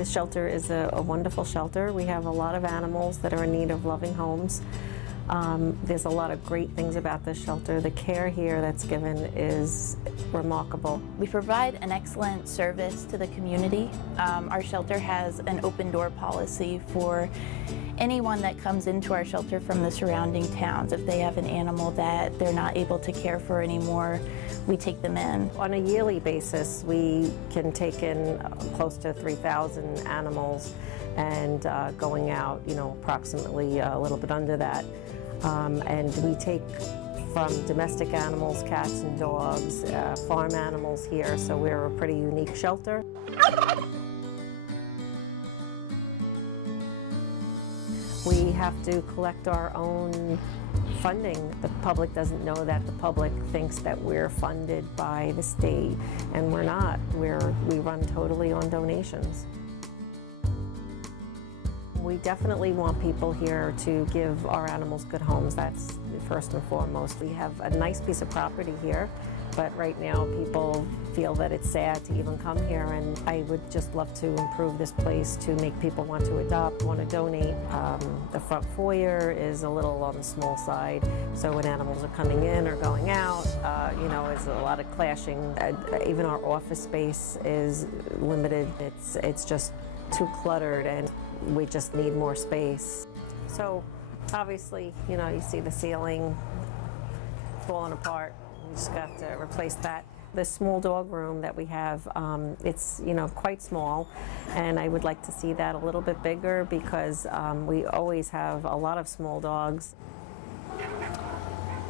This shelter is a wonderful shelter. We have a lot of animals that are in need of loving homes. There's a lot of great things about this shelter. The care here that's given is remarkable. We provide an excellent service to the community. Our shelter has an open door policy for anyone that comes into our shelter from the surrounding towns. If they have an animal that they're not able to care for anymore, we take them in. On a yearly basis, we can take in close to 3,000 animals, and going out, approximately a little bit under that. And we take from domestic animals, cats and dogs, farm animals here, so we're a pretty unique shelter. We have to collect our own funding. The public doesn't know that. The public thinks that we're funded by the state, and we're not. We run totally on donations. We definitely want people here to give our animals good homes. That's first and foremost. We have a nice piece of property here, but right now people feel that it's sad to even come here, and I would just love to improve this place to make people want to adopt, want to donate. The front foyer is a little on the small side, so when animals are coming in or going out, it's a lot of clashing. Even our office space is limited. It's just too cluttered, and we just need more space. So obviously, you see the ceiling falling apart. We just got to replace that. The small dog room that we have, it's quite small, and I would like to see that a little bit bigger because we always have a lot of small dogs.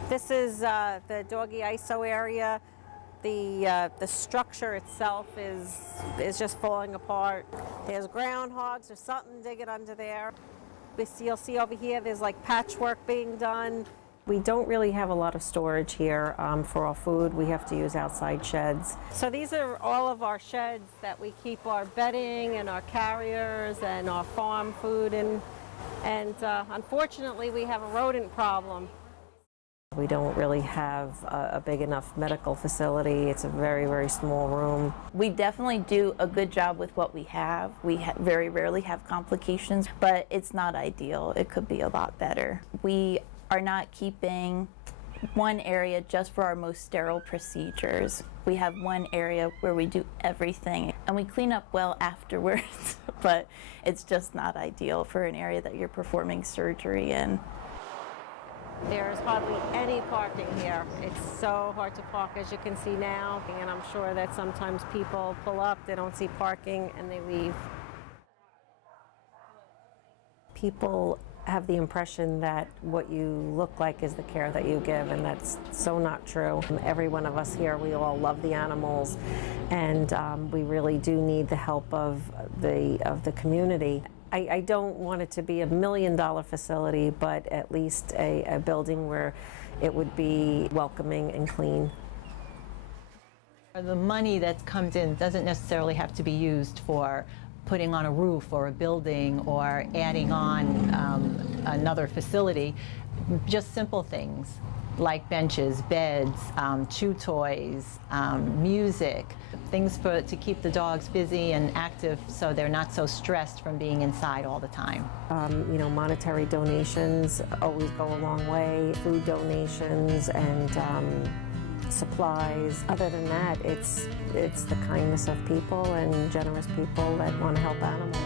This is the doggy ISO area. The structure itself is just falling apart. There's groundhogs or something digging under there. You'll see over here there's like patchwork being done. We don't really have a lot of storage here for our food. We have to use outside sheds. So these are all of our sheds that we keep our bedding and our carriers and our farm food in. And unfortunately, we have a rodent problem. We don't really have a big enough medical facility. It's a very, very small room. We definitely do a good job with what we have. We very rarely have complications, but it's not ideal. It could be a lot better. We are not keeping one area just for our most sterile procedures. We have one area where we do everything, and we clean up well afterwards, but it's just not ideal for an area that you're performing surgery in. There's hardly any parking here. It's so hard to park, as you can see now, and I'm sure that sometimes people pull up, they don't see parking, and they leave. People have the impression that what you look like is the care that you give, and that's so not true. Every one of us here, we all love the animals, and we really do need the help of the community. I don't want it to be $1 million facility, but at least a building where it would be welcoming and clean. The money that comes in doesn't necessarily have to be used for putting on a roof or a building or adding on another facility. Just simple things like benches, beds, chew toys, music, things to keep the dogs busy and active so they're not so stressed from being inside all the time. Monetary donations always go a long way, food donations and supplies. Other than that, it's the kindness of people and generous people that want to help animals.